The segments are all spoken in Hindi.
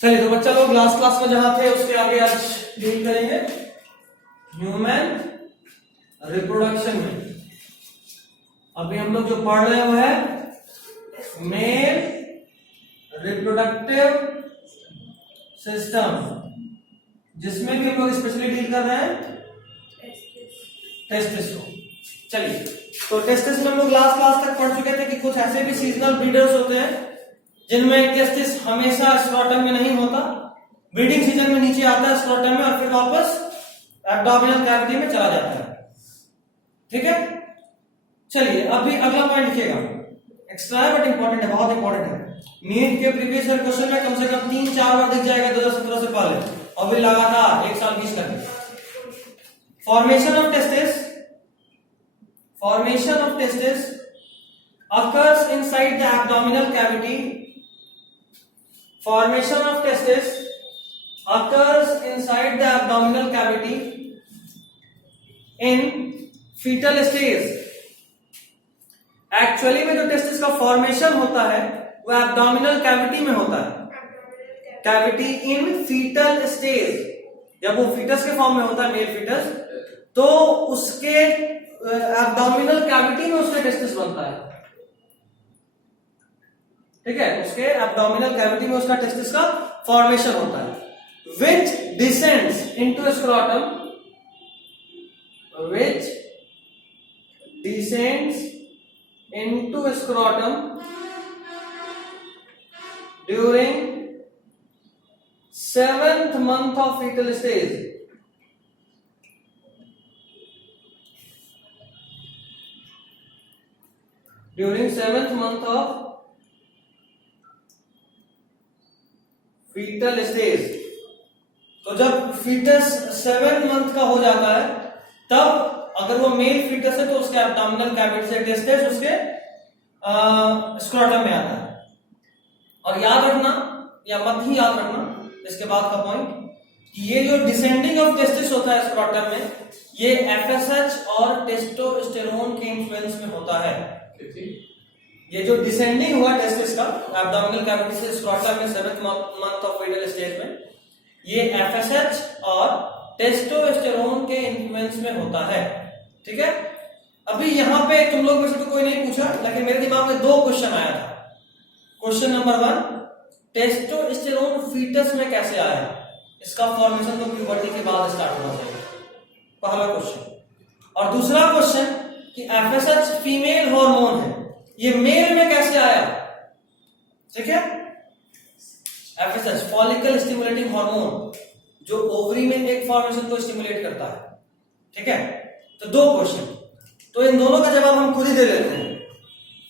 चलिए तो बच्चा लोग लास्ट क्लास में जहां थे उसके आगे आज डील करेंगे ह्यूमन रिप्रोडक्शन में। अभी हम लोग जो पढ़ रहे हैं वो है मेल रिप्रोडक्टिव सिस्टम, जिसमें भी हम लोग स्पेशली डील कर रहे हैं टेस्टिस को। चलिए तो टेस्टिस में हम लोग लास्ट क्लास तक पढ़ चुके थे कि कुछ ऐसे भी सीजनल ब्रीडर्स होते हैं जिनमें टेस्टिस हमेशा स्क्रॉटम में नहीं होता, ब्रीडिंग सीजन में नीचे आता है स्क्रॉटम में और फिर वापस एब्डोमिनल कैविटी में चला जाता है। ठीक है, चलिए अभी अगला पॉइंट लिखिएगा, एक्स्ट्रा है बट इंपॉर्टेंट है, बहुत इंपॉर्टेंट है। नीट के प्रीवियस ईयर क्वेश्चन में कम से कम 3-4 बार दिख जाएगा 2017 से पहले और भी लगातार 1 साल 20 करके। Formation of testis occurs inside the abdominal cavity. Formation of testis occurs inside the abdominal cavity in fetal stage. Actually में जो टेस्टिस का फॉर्मेशन होता है वो एब्डोमिनल कैविटी में होता है, कैविटी इन फीटल स्टेज। जब वो फीटस के फॉर्म में होता है, मेल फीटस, तो उसके एब्डोमिनल कैविटी में उसके टेस्टिस बनता है। ठीक है, उसके एब्डोमिनल कैविटी में उसका टेस्टिस का फॉर्मेशन होता है, which descends into scrotum, during 7th month of fetal stage. During 7th month of foetal stage. तो जब फीटस 7 मंथ का हो जाता है तब अगर वो मेल फीटस है तो उसके एब्डोमिनल कैविटी से टेस्टिस उसके स्क्रोटम में आता है। और याद रखना या मत ही याद रखना इसके बाद का पॉइंट, ये जो डिसेंडिंग ऑफ टेस्टिस होता है स्क्रोटम में, ये एफएसएच और टेस्टोस्टेरोन के इन्फ्लुएंस में होता है। ये जो डिसेंडिंग हुआ टेस्टिस का एब्डोमिनल कैविटी से स्क्रोटम में 7th month of fetal stage में, ये एफएसएच और टेस्टोस्टेरोन के इन्फ्लुएंस में होता है। ठीक है, अभी यहां पे तुम लोग में से तो कोई नहीं पूछा, लेकिन मेरे दिमाग में 2 क्वेश्चन आया था। क्वेश्चन नंबर 1, टेस्टोस्टेरोन फीटस में कैसे आया? इसका फॉर्मेशन तो प्यूबर्टी के बाद स्टार्ट होना चाहिए, पहला क्वेश्चन। और दूसरा क्वेश्चन कि एफएसएच फीमेल हार्मोन है, ये मेल में कैसे आया? ठीक है, एफएसएच फॉलिकल स्टिमुलेटिंग हार्मोन जो ओवरी में एग फॉर्मेशन को स्टिमुलेट करता है। ठीक है, तो 2 क्वेश्चन, तो इन दोनों का जवाब हम खुद ही दे लेते हैं।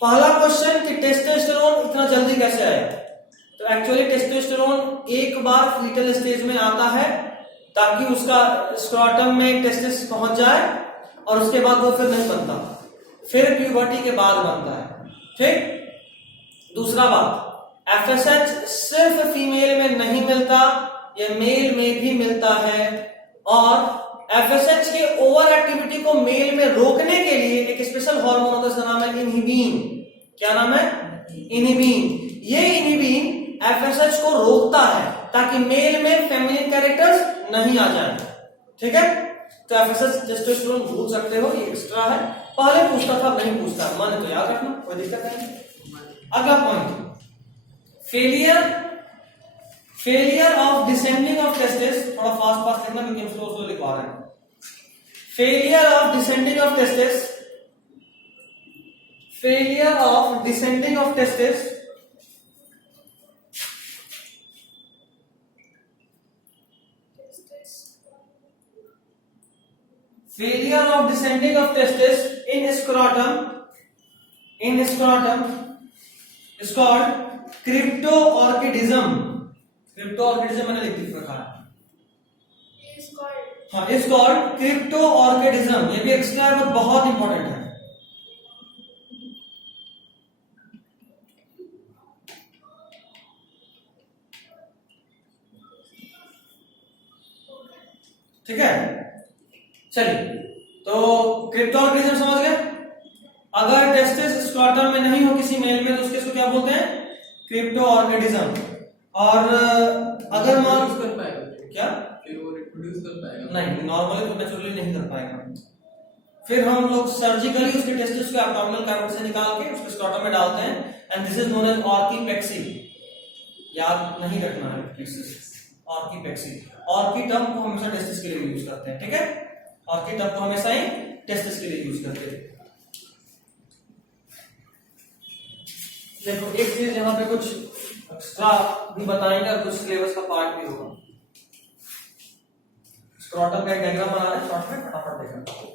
पहला क्वेश्चन कि टेस्टोस्टेरोन इतना जल्दी कैसे आया? तो एक्चुअली टेस्टोस्टेरोन एक बार फीटल स्टेज में आता है ताकि उसका स्क्रोटम में टेस्टिस पहुंच जाए और उसके बाद वो फिर नहीं बनता, फिर प्यूबर्टी के बाद बनता है। ठीक, दूसरा बात, एफएसएच सिर्फ फीमेल में नहीं मिलता, ये मेल में भी मिलता है। और एफएसएच के ओवर एक्टिविटी को मेल में रोकने के लिए एक स्पेशल हार्मोन होता है, इसका नाम है इनहिबिन। क्या नाम है? इनहिबिन। ये इनहिबिन एफएसएच को रोकता है ताकि मेल में फेमिनिन कैरेक्टर्स नहीं आ जाए। ठीक है, तो एफएसएच टेस्टोस्टेरोन भूल सकते हो, ये एक्स्ट्रा है, पहले पूछता था नहीं पूछता, माने तो याद रखना, कोई दिक्कत नहीं। अगला point, failure of descending of testis. थोड़ा फास्ट लिखना क्योंकि हम स्लो लिखवा रहे हैं। Failure of descending of testis, failure of descending of testis failure of descending of testis in scrotum is called cryptorchidism। cryptorchidism मैंने लिख रखा है, हाँ, is called cryptorchidism। ये भी एक्स्ट्रा है बट बहुत इंपॉर्टेंट है। ठीक है, चलिए तो क्रिप्टोऑर्गेनिज्म समझ गए। अगर टेस्टिस स्क्रोटम में नहीं हो किसी मेल में तो उसके क्या बोलते हैं? क्रिप्टोऑर्गेनिज्म। और अगर मान कर पाएगा क्या, फिर वो रिप्रोड्यूस कर पाएगा? नहीं, नॉर्मली तो नेचुरली नहीं कर पाएगा। फिर हम लोग सर्जिकली उसके टेस्टिस को एब्डोमिनल कैविटी से निकाल के उसके स्क्रोटम में डालते हैं, and this is known as orchiopexy. याद नहीं रखना है ऑर्किपेक्सी। ऑर्की टर्म को हमेशा टेस्टिस के लिए यूज करते हैं, ठीक है? ऑर्की टर्म को हमेशा ही टेस्टिस के लिए यूज करते हैं। देखो एक चीज यहाँ पे कुछ एक्स्ट्रा भी बताएंगे और कुछ सिलेबस का पार्ट भी होगा। स्क्रोटम का एक डायग्राम बना रहे हैं शॉर्ट में, फटाफट देखना।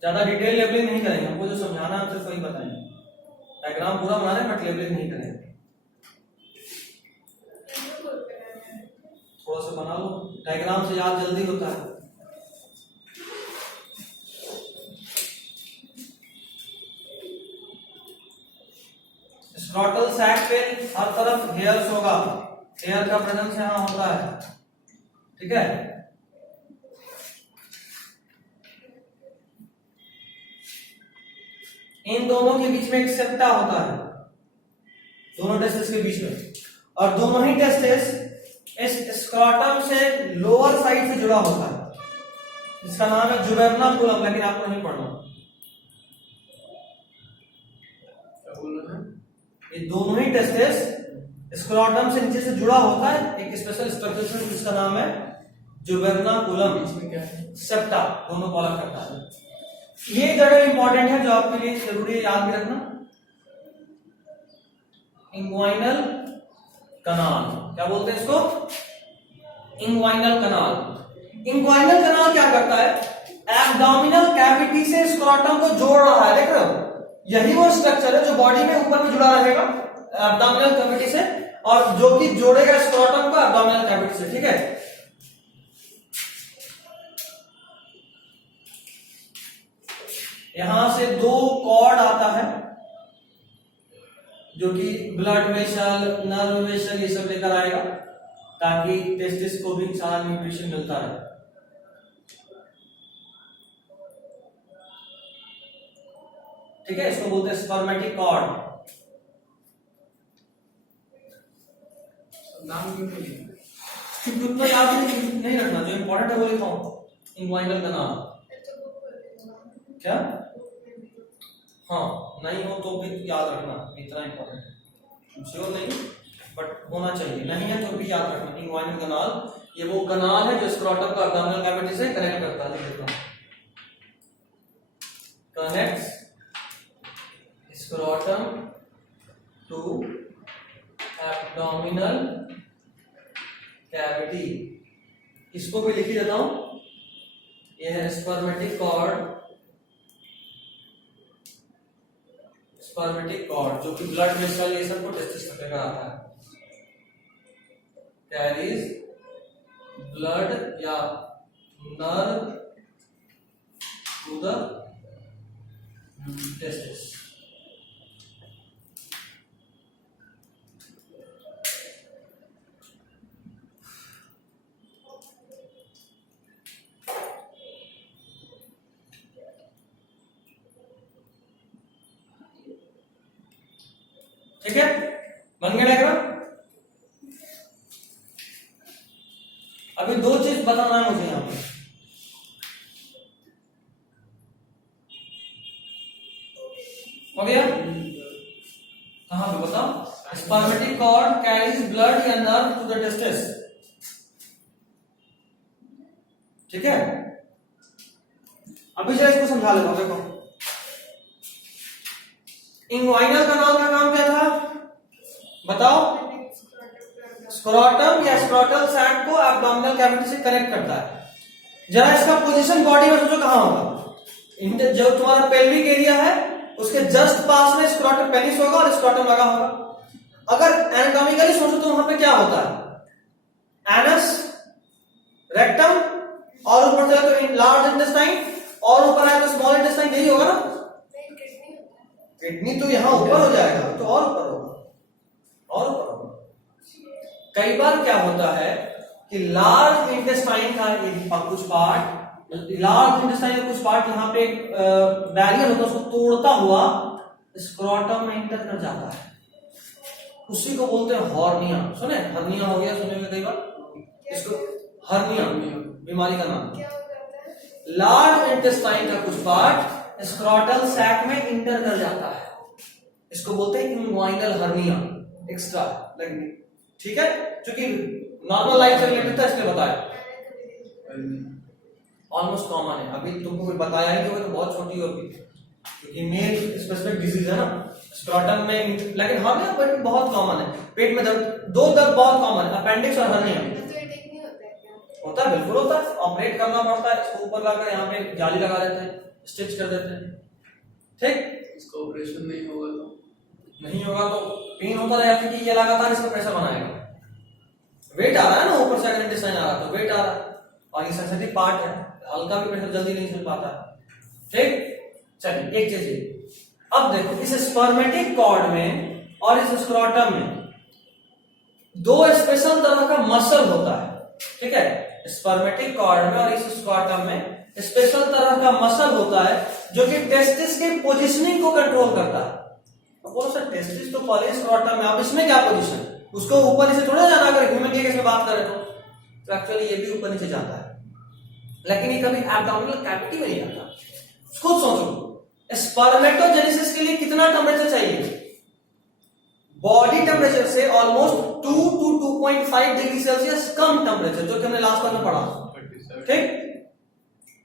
ज्यादा डिटेल लेवलिंग नहीं करेंगे, हमको जो समझाना है सिर्फ वही बताएंगे। डायग्राम पूरा बना रहे हैं बट लेवलिंग नहीं करेंगे। थोड़ा सा बना लो, डायग्राम से याद जल्दी होता है। स्क्रॉटल सैक पे हर तरफ हेयर्स होगा, हेयर का प्रेजेंस यहां होता है, ठीक है? इन दोनों के बीच में एक सेप्टा होता है, दोनों टेस्टिस के बीच में, और दोनों ही टेस्टिस इस स्क्रॉटम से लोअर साइड से जुड़ा होता है, जिसका नाम है जुबेरनल कूलम, लेकिन आपको नहीं पढ़ना। क्या बोल रहे हैं? ये दोनों ही टेस्टिस स्क्रॉटम से नीचे से जुड़ा होता है एक स्पेशल स्ट्रक्चर जिसका नाम है जुबेरनल कूलम। बीच में क्या है? सेप्टा, दोनों को अलग करता है। ये जगह इंपॉर्टेंट है जो आपके लिए जरूरी है याद भी रखना। इंग्वाइनल कनाल, क्या बोलते हैं इसको? इंग्वाइनल कनाल। इंग्वाइनल कनाल क्या करता है? एब्डोमिनल कैविटी से स्क्रोटम को जोड़ रहा है, देख रहे हो? यही वो स्ट्रक्चर है जो बॉडी में ऊपर में जुड़ा रहेगा एब्डोमिनल कैविटी से, और जो कि जोड़ेगा स्क्रोटम को एब्डोमिनल कैविटी से, ठीक है? यहां से दो कॉर्ड आता है जो कि ब्लड वेसल, नर्व वेसल ये सब लेकर आएगा, ताकि टेस्टिस को भी सारा न्यूट्रिशन मिलता रहे। ठीक है, इसको बोलते हैं स्पर्मेटिक कॉर्ड। नाम क्यों नहीं लिखा? उतना याद नहीं रखना, जो इंपॉर्टेंट है वो लिखा हूं। इंग्वाइनल कनाल क्या? हाँ, नहीं हो तो भी याद रखना, इतना इंपॉर्टेंट है। श्योर नहीं बट होना चाहिए, नहीं है तो भी याद रखना। इंग्वाइनल कनाल ये वो कनाल है जो स्क्रोटम को एब्डोमिनल कैविटी से कनेक्ट करता है। Connects scrotum to abdominal cavity. इसको भी लिख ही देता हूं, ये है स्पर्मेटिक कॉर्ड। स्पर्मेटिक कॉर्ड जो कि ब्लड वेसल ये सब को टेस्टिस में लेकर आता है, कैरीज ब्लड या नर्व टू द टेस्टिस। ठीक है, बन गया डायग्राम। अभी दो चीज बताना है मुझे यहां पे। हो गया? कहां पे बताओ? स्पर्मेटिक कॉर्ड कैरीज ब्लड या नर्व टू द टेस्टिस। ठीक है, अभी जरा इसको समझा लेता हूं। देखो, इंग्वाइनल कनाल का काम क्या था बताओ? स्क्रोटम या स्क्रोटल सैक को एब्डोमिनल कैविटी से कनेक्ट करता है। जरा इसका पोजीशन बॉडी में सोचो कहां होगा? जो तुम्हारा पेल्विक एरिया है उसके जस्ट पास में स्क्रोटम पेनिस होगा और स्क्रोटम लगा होगा। अगर एनाटॉमिकली सोचो तो वहां पे क्या होता है? एनस, रेक्टम, और ऊपर चले तो लार्ज इंटेस्टाइन, और ऊपर आए तो स्मॉल इंटेस्टाइन, यही होगा ना? किडनी तो यहां ऊपर हो जाएगा, तो और ऊपर होगा, और ऊपर होगा। कई बार क्या होता है कि लार्ज इंटेस्टाइन का कुछ पार्ट, लार्ज इंटेस्टाइन का कुछ पार्ट यहाँ पे बैरियर होता है, उसको तोड़ता हुआ स्क्रोटम में एंटर कर जाता है, उसी को बोलते हैं हॉर्निया। सुने, हर्निया हो गया, सुने कई बार इसको, हर्निया बीमारी का नाम। लार्ज इंटेस्टाइन का कुछ पार्ट स्क्रोटल सैक में इंटर कर जाता है, इसको बोलते हैं इंग्वाइनल हर्निया एक्स्ट्रा लगनी। ठीक है, क्योंकि नॉर्मल लाइफ से रिलेटेड था इसलिए बताया, ऑलमोस्ट कॉमन है। अभी तुमको कोई बताया ही होगा तो बहुत छोटी होगी, क्योंकि मेन स्पेसिफिक डिजीज है ना स्क्रोटम में, लेकिन हर्निया बट बहुत कॉमन है। पेट में दर्द, दो दर्द बहुत कॉमन है, अपेंडिक्स और हर्निया। होता है, बिल्कुल होता है, ऑपरेट करना पड़ता है, इसको ऊपर लाकर यहाँ पे जाली लगा देते हैं, स्टिच कर देते हैं। ठीक, इसका ऑपरेशन नहीं होगा तो पेन होता रहेगा, क्योंकि ये लगातार इसका प्रेशर बनाएगा। वेट आ रहा है ना ऊपर से, अगर इंटेस्टाइन आ रहा है तो वेट आ रहा है, और ये सेंसिटिव पार्ट है, हल्का भी प्रेशर जल्दी नहीं सुन पाता है। ठीक, चलिए एक चीज, अब देखो इस स्पर्मेटिक कॉर्ड में और इस स्क्रोटम में दो स्पेशल तरह का मसल होता है। ठीक है, स्पर्मेटिक कॉर्ड में और इस स्क्रोटम में स्पेशल तरह का मसल होता है जो कि टेस्टिस के पोजीशनिंग को कंट्रोल करता है। तो बोलो सर टेस्टिस तो पहले स्क्रोटम में, अब इसमें क्या पोजीशन, उसको ऊपर नीचे थोड़ा जाना, अगर ह्यूमन के केस में बात करें तो एक्चुअली ये भी ऊपर नीचे जाता है, लेकिन ये कभी एब्डोमिनल कैविटी में नहीं आता। खुद सोचो, स्पर्मेटोजेनेसिस के लिए कितना टेम्परेचर चाहिए? बॉडी टेम्परेचर से almost 2 to 2.5 degree Celsius come temperature, जो कि हमने लास्ट में पढ़ा। ठीक,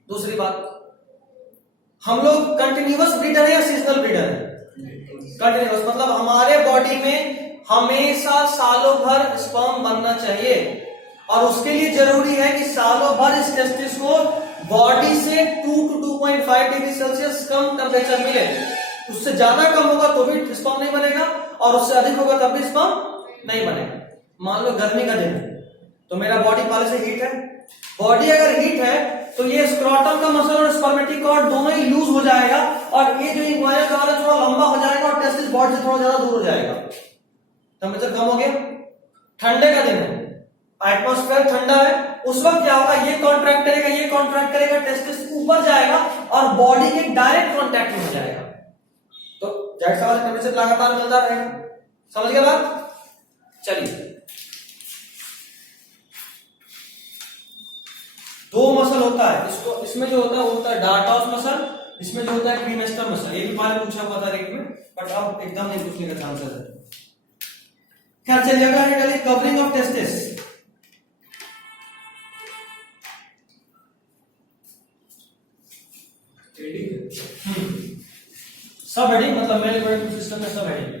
दूसरी बात, हम लोग कंटिन्यूअस ब्रीडर है या सीजनल ब्रीडर है? कंटिन्यूअस, मतलब हमारे बॉडी में हमेशा सालों भर स्पर्म बनना चाहिए, और उसके लिए जरूरी है कि सालों भर इस टेस्टिस को बॉडी से 2 to 2.5 degree Celsius come temperature मिले। उससे ज्यादा कम होगा तो भी स्पर्म नहीं बनेगा, और उससे अधिक होगा तब भी स्पर्म नहीं बनेगा। मान लो गर्मी का दिन है, तो मेरा बॉडी पहले से हीट है, बॉडी अगर हीट है तो ये स्क्रोटम का मसल और स्पर्मेटिक कॉर्ड दोनों ही लूज हो जाएगा, और ये जो इंग्वाइनल कॉर्ड है थोड़ा लंबा हो जाएगा, और टेस्टिस बॉडी से थोड़ा ज्यादा दूर हो जाएगा। टेम्परेचर कम हो गया, ठंडे का दिन है, एटमॉस्फेयर ठंडा है, उस वक्त क्या होगा, ये कॉन्ट्रैक्ट करेगा, ये कॉन्ट्रैक्ट करेगा, टेस्टिस ऊपर जाएगा और बॉडी के डायरेक्ट कॉन्टैक्ट में हो जाएगा, तो जाहिर सा टेम्परेचर लगातार मिलता रहेगा। समझ गए बात? चलिए, दो मसल होता है, इसको इसमें जो होता है वो होता है डार्टॉस मसल, इसमें जो होता है क्रीमेस्टर मसल। ये भी पहले पूछा हुआ था रेट में, बट अब एकदम नहीं पूछने का चांसेस है। खैर चलिए अगला है कवरिंग ऑफ टेस्टिस। सब हेडिंग, मतलब मेरे रिप्रोडक्टिव सिस्टम में सब heading.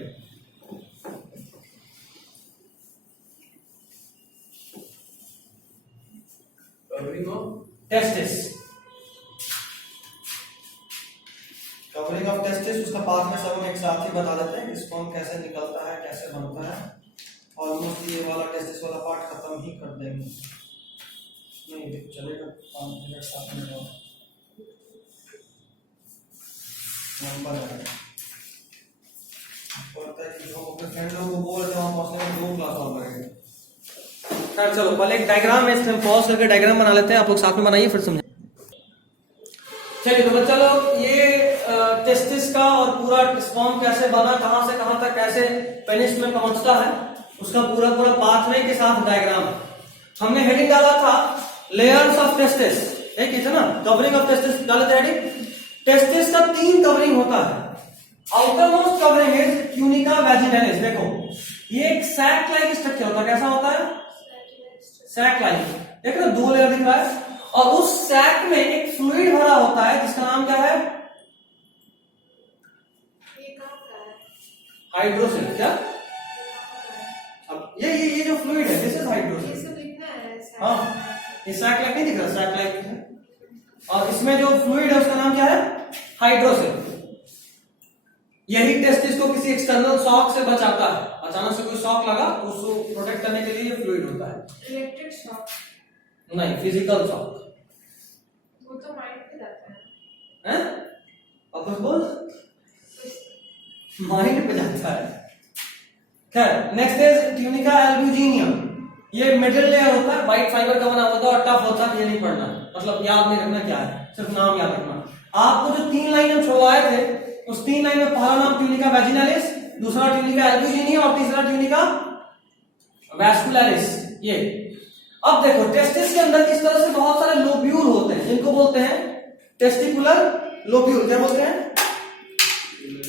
Covering of testis, covering of testis, उसका पाथ में सब हम एक साथ ही बता देते हैं, स्पर्म कैसे निकलता है, कैसे बनता है। ऑलमोस्ट ये वाला टेस्टिस वाला पार्ट खत्म ही कर देंगे, नहीं चलेगा 5 मिनट 7 मिनट नंबर है। पता है कि जो अपने फ्रेंड लोगों को बोल रहे थे वहां पहुंचने में 2 क्लास और लगेंगे। खैर चलो पहले एक डायग्राम में इसमें पॉज करके डायग्राम बना लेते हैं, आप लोग साथ में बनाइए फिर समझें। चलिए तो बच्चा लोग, ये टेस्टिस का और पूरा स्पर्म कैसे बना, कहां से कहां तक कैसे पेनिस में पहुंचता है, उसका पूरा पूरा पाथवे के साथ डायग्राम। हमने हेडिंग डाला था लेयर्स ऑफ टेस्टिस, एक था ना, कवरिंग ऑफ टेस्टिस डाले थे हेडिंग। टेस्टिस का 3 कवरिंग होता है। Outer most covering is tunica vaginalis. देखो ये एक सैक लाइक स्ट्रक्चर होता है, कैसा होता है? सैक लाइक, देखो 2 लेयर दिख रहा है, और उस सैक में एक फ्लूइड भरा होता है जिसका नाम क्या है? हाइड्रोसिल। क्या? अब ये जो फ्लूइड है दिस इज हाइड्रोसिल। हाँ, ये सैक लाइक नहीं दिख रहा, सैक लाइक है, और इसमें जो फ्लूइड है उसका नाम क्या है? हाइड्रोसिल। यही टेस्टिस को किसी एक्सटर्नल शॉक से बचाता है, अचानक से कोई शॉक लगा तो उसको प्रोटेक्ट करने के लिए ये फ्लूइड होता है। इलेक्ट्रिक शॉक नहीं, फिजिकल शॉक। वो तो माइंड पे जाता है, अब बोल माइंड पे जाता है। खैर नेक्स्ट इज ट्यूनिका एल्ब्यूजिनियम। ये मिडिल लेयर होता है, व्हाइट फाइबर का बना होता है और टफ होता है, ये नहीं पढ़ना है, मतलब याद नहीं रखना क्या है, सिर्फ नाम याद रखना। आपको जो 3 लाइन हम छुड़वाए थे, उस 3 लाइन में पहला नाम ट्यूनिका वैजिनालिस, दूसरा ट्यूनिका एल्ब्यूजिनिया और तीसरा ट्यूनिका वैस्कुलरिस। ये अब देखो टेस्टिस के अंदर इस तरह से बहुत सारे लोब्यूल होते हैं, जिनको बोलते हैं टेस्टिकुलर लोब्यूल। क्या बोलते हैं?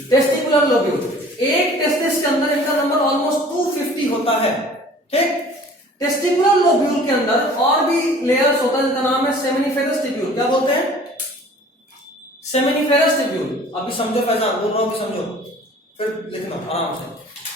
Testicular lobule. एक टेस्टिस के अंदर इनका नंबर ऑलमोस्ट 250 होता है। ठीक, टेस्टिकुलर लोब्यूल के अंदर और भी लेयर्स होता है जिनका नाम है सेमिनिफेरस टिब्यूल। क्या बोलते हैं? Seminiferous tubule. अभी समझो फैजान, बोल रहा हूं कि समझो, फिर लिखना आराम से।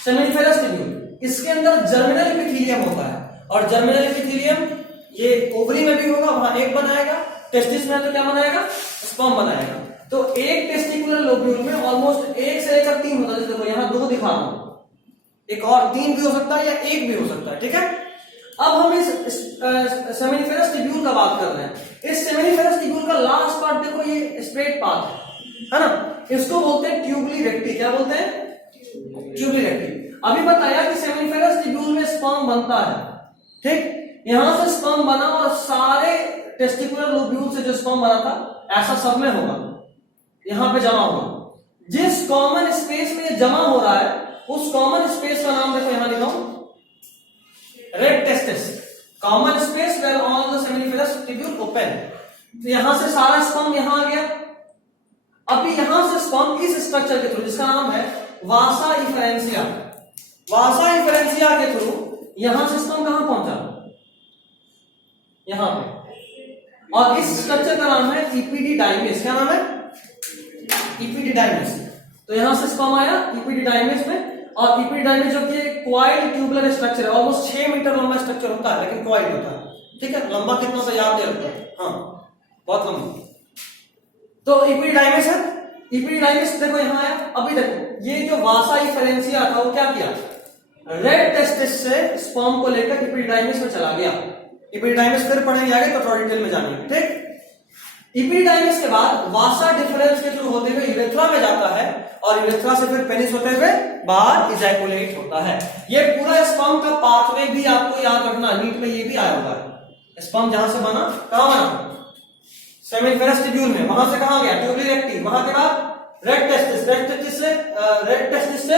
सेमिनिफेरस टिब्यूल, इसके अंदर जर्मिनल एपिथेलियम होता है, और जर्मिनल एपिथेलियम ये ओवरी में भी होगा, वहां एक बनाएगा, टेस्टिस में तो क्या बनाएगा? स्पर्म बनाएगा। तो एक टेस्टिकुलर लोब्यूल में ऑलमोस्ट 1 से लेकर 3 होता है। देखो यहां 2 दिखा रहा हूं, एक और 3 भी हो सकता है या 1 भी हो सकता है। ठीक है, अब हम इस सेमिनिफेरस टिब्यूल का बात कर रहे हैं। इस सेमिनिफेरस टिब्यूल का लास्ट पार्ट देखो, ये स्ट्रेट पार्ट है ना, इसको बोलते हैं ट्यूबुली रेक्टी। क्या बोलते हैं? ट्यूबुली रेक्टी। अभी बताया कि सेमिनिफेरस टिब्यूल में स्पर्म बनता है। ठीक, यहां से स्पर्म बना और सारे टेस्टिकुलर लोब्यूल से जो स्पर्म बना था ऐसा सब में होगा, यहां पे जमा होगा। जिस कॉमन स्पेस में जमा हो रहा है उस कॉमन स्पेस का नाम देखो, यहां लिखा हूं, rete testis. Common space where all the seminiferous tubule open. तो यहां से सारा स्पर्म यहां आ गया। अभी यहां से स्पर्म इस स्ट्रक्चर के थ्रू, जिसका नाम है वासा इफेरेंसिया, वासा इफेरेंसिया के थ्रू यहां से स्पर्म कहां पहुंचा? यहां पे। और इस स्ट्रक्चर का नाम है इपिडिडाइमिस। क्या नाम है? इपिडिडाइमिस। तो यहां से स्पर्म आया इपिडिडाइमिस में, और इपिडिडाइमिस जो कि क्वाइल ट्यूबुलर स्ट्रक्चर है, ऑलमोस्ट 6 मीटर लंबा स्ट्रक्चर होता है, लेकिन क्वाइल होता है। ठीक है, लंबा कितना सा याद नहीं रखता, हाँ बहुत लंबा। तो इपिडिडाइमिस है, इपिडिडाइमिस देखो यहां आया। अभी देखो ये जो वासा इफेरेंसिया था वो क्या किया? रेड टेस्टिस से स्पर्म को लेकर इपिडिडाइमिस में चला गया। इपिडिडाइमिस फिर पढ़ेंगे आगे तो थोड़ा डिटेल में जानेंगे। ठीक, इपिडिडाइमिस के बाद वासा डिफरेंस के थ्रू होते हुए यूरेथ्रा में जाता है, और यूरेथ्रा से फिर पेनिस होते हुए बाहर इजैकुलेट होता है। ये पूरा स्पर्म का पाथवे भी आपको याद रखना, नीट में ये भी आया होगा। स्पर्म जहां से बना, कहां बना? सेमिनिफेरस टिब्यूल में। वहां से कहां गया? ट्यूबुली रेक्टी। वहां के बाद रेड टेस्टिस, रेड टेस्टिस से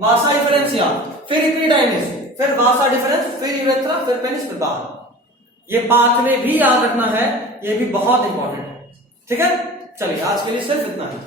वासा इफेरेंसिया, फिर इपिडिडाइमिस, फिर वासा डिफरेंस, फिर यूरेथ्रा, फिर पेनिस, फिर बाहर। ये पाथवे भी याद रखना है, ये भी बहुत इंपॉर्टेंट है। ठीक है, चलिए आज के लिए सिर्फ इतना ही।